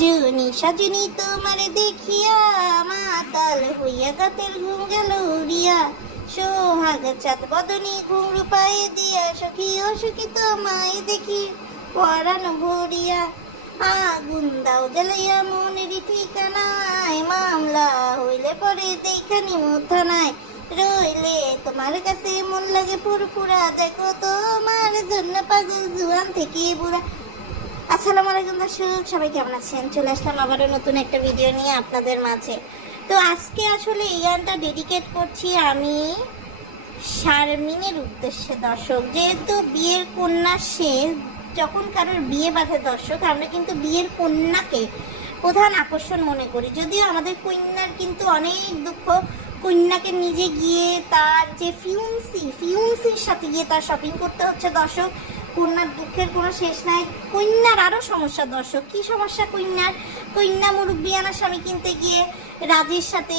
সজনী সজনী তোমারে দেখিয়া মাতাল হইয়া গাতের ঘুম গেল উড়িয়া, সোহাগ চাঁদ বদনী ঘুমরু পায়ে দিয়া, সখী ও সখী তোমায় দেখি পরাণ ভরিয়া। আগুন দাও জ্বালাইয়া মনেরই ঠিকানায়, মামলা হইলে পরে দেখানি থানায়, রইলে তোমার কাছে মন লাগে ফুরফুরা, দেখো তোমার জন্য পাগল জুয়ান থেকে বুড়া। আসসালামু আলাইকুম দর্শক, সবাই কেমন আছেন? চলে আসলাম আবারও নতুন একটা ভিডিও নিয়ে আপনাদের মাঝে। তো আজকে আসলে এই গানটা ডেডিকেট করছি আমি শারমিনের উদ্দেশ্যে দর্শক। যেহেতু বিয়ের কন্যা সে, যখন কারোর বিয়ে বাঁধে দর্শক, আমরা কিন্তু বিয়ের কন্যাকে প্রধান আকর্ষণ মনে করি। যদিও আমাদের কন্যার কিন্তু অনেক দুঃখ, কন্যাকে নিজে গিয়ে তার যে ফিউন্সির সাথে গিয়ে তার শপিং করতে হচ্ছে দর্শক। কন্যার দুঃখের কোনো শেষ নাই। কন্যার আরও সমস্যা দর্শক। কি সমস্যা কন্যার? কন্যা মুরব্বিয়ানা স্বামী কিনতে গিয়ে রাজের সাথে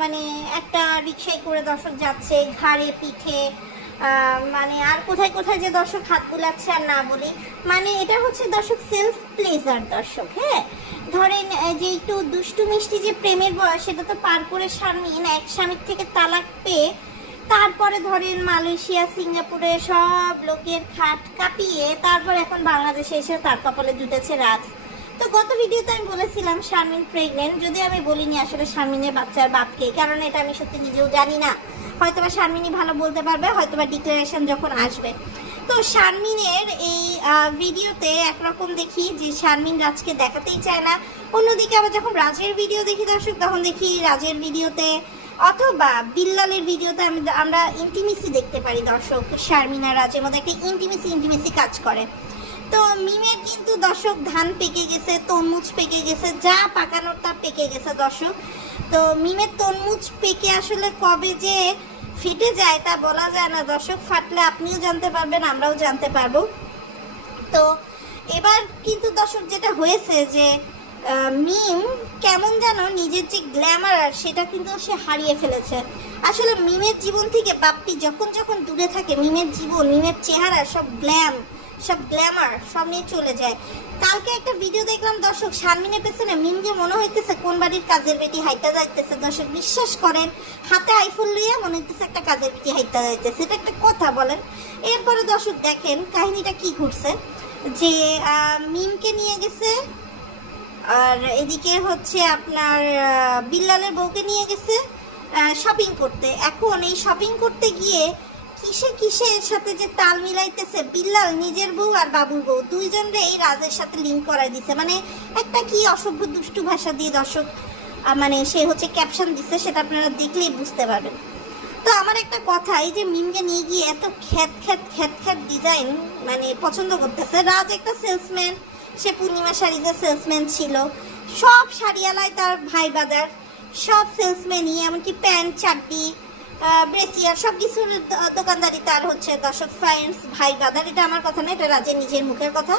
মানে একটা রিক্সায় করে দর্শক যাচ্ছে, ঘাড়ে পিঠে মানে আর কোথায় কোথায় যে দর্শক হাত বুলাচ্ছে আর না বলি, মানে এটা হচ্ছে দর্শক সেলফ প্লেজার দর্শক। হ্যাঁ, ধরেন যে একটু দুষ্টু মিষ্টি যে প্রেমের বয়স, সেটা তো পার করে শারমিন এক স্বামীর থেকে তালাক পেয়ে তারপরে ধরেন মালয়েশিয়া সিঙ্গাপুরে সব লোকের খাট কাঁপিয়ে তারপর এখন বাংলাদেশে এসে তার কপালে জুটেছে রাজ। তো গত ভিডিওতে আমি বলেছিলাম শারমিন প্রেগনেন্ট, যদি আমি বলিনি আসলে শারমিনের বাচ্চার বাপকে, কারণ এটা আমি সত্যি নিজেও জানি না। হয়তোবা শারমিনই ভালো বলতে পারবে, হয়তোবা ডিক্লারেশন যখন আসবে। তো শারমিনের এই ভিডিওতে একরকম দেখি যে শারমিন রাজকে দেখাতেই চায় না, অন্যদিকে আবার যখন রাজের ভিডিও দেখি দর্শক, তখন দেখি রাজের ভিডিওতে অথবা বিল্লালের ভিডিওতে আমরা ইন্টিমেসি দেখতে পারি দর্শক। শারমিন আর রাজের মধ্যে একটা ইন্টিমেসি কাজ করে। তো মিমের কিন্তু দর্শক ধান পেকে গেছে, তরমুজ পেকে গেছে, যা পাকানোর তা পেকে গেছে দর্শক। তো মিমের তরমুজ পেকে আসলে কবে যে ফেটে যায় তা বলা যায় না দর্শক। ফাটলে আপনিও জানতে পারবেন, আমরাও জানতে পারবো। তো এবার কিন্তু দর্শক যেটা হয়েছে যে মিম কেমন যেন নিজের যে গ্ল্যামার সেটা কিন্তু সে হারিয়ে ফেলেছে। আসলে মিমের জীবন থেকে বাপ্পি যখন যখন দূরে থাকে, মিমের জীবন, মিমের চেহারা সব গ্ল্যামার সব নিয়ে চলে যায়। কালকে একটা ভিডিও দেখলাম দর্শক, শারমিনের পেছনে মিমকে মনে হইতেছে কোন বাড়ির কাজের বেটি হাইটা যাইতেছে দর্শক। বিশ্বাস করেন, হাতে আইফোন লইয়া মনে হইতেছে একটা কাজের বেটি হাইটা যাইতেছে। এটা একটা কথা বলেন। এরপরে দর্শক দেখেন কাহিনীটা কি ঘটছে, যে মিমকে নিয়ে গেছে আর এদিকে হচ্ছে আপনার বিল্লালের বউকে নিয়ে গেছে শপিং করতে। এখন এই শপিং করতে গিয়ে কিসের সাথে যে তাল মিলাইতেছে, বিল্লাল নিজের বউ আর বাবুর বউ দুইজনরে এই রাজের সাথে লিঙ্ক করাই দিছে। মানে একটা কি অসভ্য দুষ্টু ভাষা দিয়ে দর্শক মানে সে হচ্ছে ক্যাপশন দিচ্ছে, সেটা আপনারা দেখলেই বুঝতে পারবেন। তো আমার একটা কথা, এই যে মিমকে নিয়ে গিয়ে এত খ্যাত ডিজাইন মানে পছন্দ করতেছে। রাজ একটা সেলসম্যান, সে পূর্ণিমা শাড়িতে সেলসম্যান ছিল, সব শাড়িয়ালায় তার ভাই বাদার, সব সেলসম্যানই, এমনকি প্যান্ট চাড্ডি ব্রেসিয়ার সব কিছুর দোকানদারি তার হচ্ছে দর্শক ফ্রেন্ডস ভাই বাদার। এটা আমার কথা না, এটা রাজের নিজের মুখের কথা।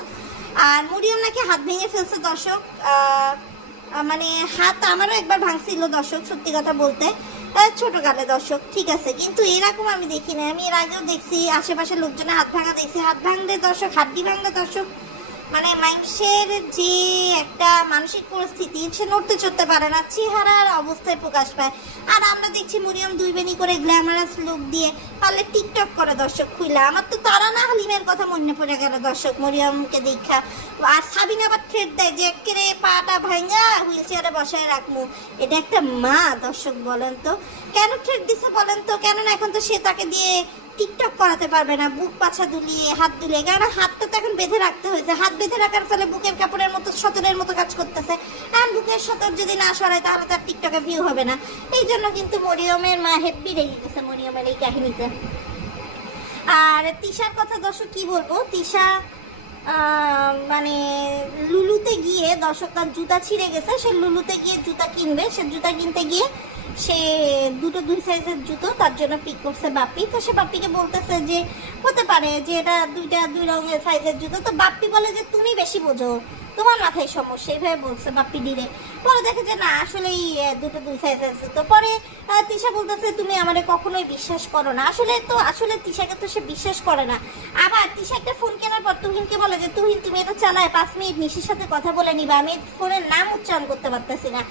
আর মরিয়ম নাকি হাত ভেঙে ফেলছে দর্শক, মানে হাত আমারও একবার ভাঙছিল দর্শক, সত্যি কথা বলতে ছোটকালে দর্শক। ঠিক আছে, কিন্তু এরকম আমি দেখি না। আমি এর আগেও দেখছি আশেপাশের লোকজনের হাত ভাঙা দেখছি। হাত ভাঙলে দর্শক, হাড্ডি ভাঙলে দর্শক, মানে মানুষের যে একটা মানসিক পরিস্থিতি, সে নড়তে চড়তে পারে না, চেহারার অবস্থায় প্রকাশ পায়। আর আমরা দেখছি মরিয়ম দুই বেনি করে গ্ল্যামারাস লুক দিয়ে পারলে টিকটক করে দর্শক খুইলা। আমার তো তারানা হালিমের কথা মনে পড়ে গেল দর্শক মরিয়মকে দেখা। আর সাবিনা আবার থ্রেড দেয় যে একেরে পাটা ভাঙা হুইল চেয়ারে বসায় রাখবো। এটা একটা মা দর্শক, বলেন তো কেন থ্রেড দিছে বলেন তো? কেননা এখন তো সে তাকে দিয়ে টিকটক করাতে পারবে না, বুক পাছা দুলিয়ে হাত দুলিয়ে, কারণ হাতটা তো এখন বেঁধে রাখতে হয়েছে। হাত বেঁধে রাখার ফলে বুকের কাপড়ের মতো সতরের মতো কাজ করতেছে। আর বুকের সতর যদি না সরায় তাহলে তার টিকটকে ভিউ হবে না। এই জন্য কিন্তু মরিয়মের মা হেব্বি রেগে গেছে মরিয়মের এই কাহিনীতে। আর তিশার কথা দর্শক কি বলবো, তিশা মানে লুলুতে গিয়ে দর্শক তার জুতা ছিঁড়ে গেছে, সে লুলুতে গিয়ে জুতা কিনবে। সে জুতা কিনতে গিয়ে সে দুই সাইজের জুতো তার জন্য পিক করছে বাপ্পি। তো সে বাপ্পিকে বলতেছে যে হতে পারে যে এটা দুই রঙের সাইজের জুতো। তো বাপ্পি বলে যে তুমি বেশি বোঝো, তোমার মাথায় সমস্যা, এইভাবে বলছে বাপ্পি ডিরে। পরে দেখে যে না আসলেই দুটো দুই সাইজ আছে। তো পরে তিশা বলতেছে তুমি আমারে কখনোই বিশ্বাস করো না। আসলে তিশাকে তো সে বিশ্বাস করে না। আবার তিশা একটা ফোন কেনার পর তুহিনকে বলে যে তুহিন তুমি এটা চালায় 5 মিনিট নিশির সাথে কথা বলে নিবা, আমি ফোনের নাম উচ্চারণ করতে পারতেছি না,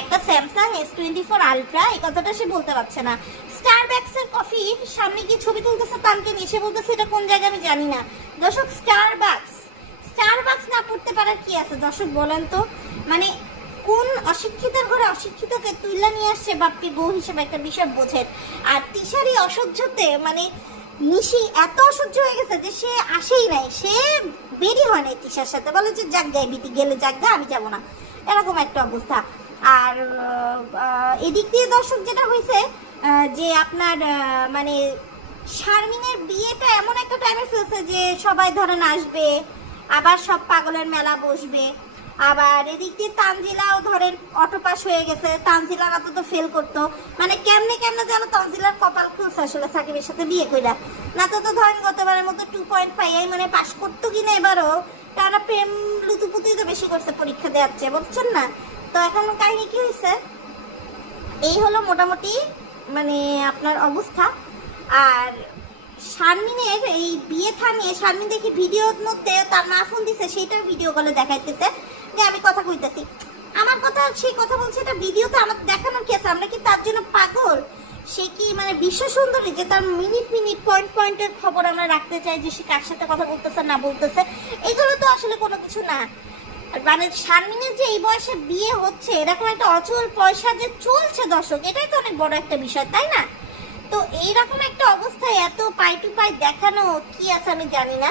একটা স্যামসাং S24 আলট্রা, এই কথাটা সে বলতে পারছে না। স্টারবাক্সের কফির সামনে গিয়ে ছবি তুলতেছে তানকে নিয়ে, সে বলতেছে এটা কোন জায়গা আমি জানি না। দর্শক স্টারবাক্স না পড়তে পারার কি আছে দর্শক বলেন তো? মানে কোন অশিক্ষিতের ঘরে অশিক্ষিতকে তুইলা নিয়ে আসছে বাপ্পি বউ হিসেবে, একটা বিষয় বোঝেন। আর তিশারি অসহ্যতে মানে নিশি এত অসহ্য হয়ে গেছে যে সে আসেই নাই, সে বেরি হয় নাই তিশার সাথে, বলে যে যাক গায়ে বিটি গেলে যাক গা, আমি যাবো না, এরকম একটা অবস্থা। আর এদিক দিয়ে দর্শক যেটা হয়েছে যে আপনার মানে শারমিনের বিয়েটা এমন একটা টাইমে ফেলছে যে সবাই ধরেন আসবে, আবার সব পাগলের মেলা বসবে। আবার এদিক দিয়ে তানজিলাও ধরেন অটো পাস হয়ে গেছে, তানজিলা না তো ফেল করতো, মানে কেমনে যেন তানজিলার কপাল খুলছে আসলে সাকিবের সাথে বিয়ে কইরা, না তো ধরেন গতবারের মতো 2.5 মানে পাস করতো কিনা এবারও, তারা প্রেম লুতুপুতুই তো বেশি করছে পরীক্ষা দেওয়াচ্ছে, বুঝছেন না? তো এখন কাহিনী কি হয়েছে, এই হলো মোটামুটি মানে আপনার অবস্থা। আর শারমিনের এই বিয়ে থামিয়ে শারমিন দেখি ভিডিওর মধ্যে তার মা ফোন দিছে, সেইটার ভিডিও কলে দেখাইতেছে যে আমি কথা কইতেছি, আমার কথা সেই কথা বলছে, এটা ভিডিওতে আমার দেখানোর কি আছে? আমরা কি তার জন্য পাগল? সে কি মানে বিশ্ব সুন্দরী যে তার মিনিট পয়েন্টের খবর আমরা রাখতে চাই, যে সে কার সাথে কথা বলতেছে না বলতেছে, এগুলো তো আসলে কোনো কিছু না। মানে শারমিনের যে এই বয়সে বিয়ে হচ্ছে, এরকম একটা অচল পয়সা যে চলছে দর্শক, এটাই তো অনেক বড় একটা বিষয়, তাই না? তো এইরকম একটা অবস্থায় এত পাই টু পাই দেখানো কি আছে আমি জানি না।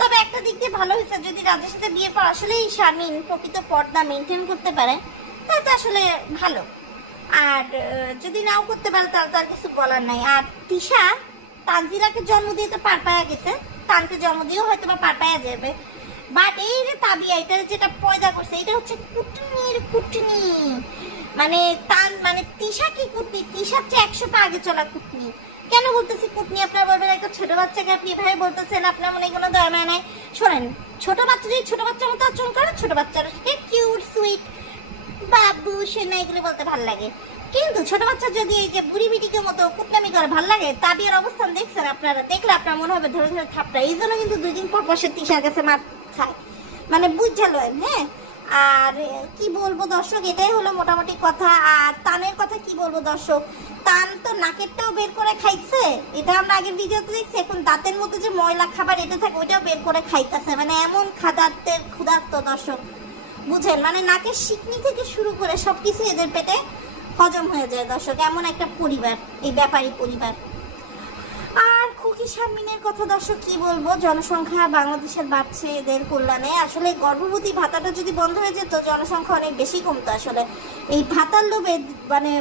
তবে একটা দিক দিয়ে ভালো হয়েছে, যদি রাজের সাথে বিয়ের পর আসলেই শারমিন প্রকৃত পর্দা মেনটেন করতে পারে তাহলে তো আসলে ভালো, আর যদি নাও করতে পারে তাহলে তো আর কিছু বলার নাই। আর তিশা তানজিলাকে জন্ম দিয়ে তো পার পায়া গেছে, তানকে জন্ম দিয়েও হয়তো বা পার পায়া যাবে, বাট এই যে তাবিয়া এটা যেটা পয়দা করছে এটা হচ্ছে কুটনি, মানে তান মানে তিশা কি কুটনি, তিশার চেয়ে 100 পা আগে চলা কুটনি। কেন বলতেছি কুটনি আপনারা বলবেন, একটা ছোট বাচ্চাকে আপনি এভাবে বলতেছেন, আপনার মনে কোনো দয়া মায়া নাই। শোনেন, ছোট বাচ্চা যদি ছোট বাচ্চার মতো আচরণ করে, ছোট বাচ্চার কিউট সুইট বাবু সেনা এগুলো বলতে ভালো লাগে, কিন্তু ছোট বাচ্চা যদি এই যে বুড়ি বিটিকে মতো কুটনামি করে ভালো লাগে, তাবিয়ার অবস্থান দেখছেন আপনারা, দেখলে আপনার মনে হবে ধরে ধরে থাপড়া। এই জন্য কিন্তু 2 দিন পর সে তিশার কাছে মার খায়, মানে বুঝালো। হ্যাঁ, আর কি বলবো দর্শক, এটাই হলো মোটামুটি কথা। আর তানের কথা কি বলবো দর্শক, তান তো নাকেরটাও বের করে খাইছে, এটা আমরা আগের ভিডিওতে দেখছি। এখন দাঁতের মধ্যে যে ময়লা খাবার এটা থাকে ওইটাও বের করে খাইতেছে, মানে এমন ক্ষুধার্ত দর্শক বুঝেন, মানে নাকের শিকনি থেকে শুরু করে সবকিছু এদের পেটে হজম হয়ে যায় দর্শক, এমন একটা পরিবার এই ব্যাপারী পরিবার। আর খুকি শারমিনের কথা দর্শক কি বলবো, জনসংখ্যা বাংলাদেশের বাড়ছে এদের কল্যাণে। আসলে গর্ভবতী ভাতাটা যদি বন্ধ হয়ে যেত জনসংখ্যা অনেক বেশি কমতো। আসলে এই ভাতার লোভে মানে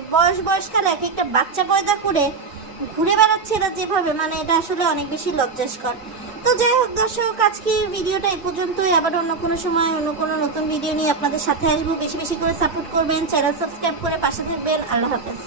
বয়সকালে এক একটা বাচ্চা পয়দা করে ঘুরে বেড়াচ্ছে এরা যেভাবে, মানে এটা আসলে অনেক বেশি লজ্জাস্কর। তো যাই হোক দর্শক, আজকের ভিডিওটা এই পর্যন্তই। আবার অন্য কোনো সময় অন্য কোনো নতুন ভিডিও নিয়ে আপনাদের সাথে আসবো। বেশি বেশি করে সাপোর্ট করবেন, চ্যানেল সাবস্ক্রাইব করে পাশে থাকবেন। আল্লাহ হাফেজ।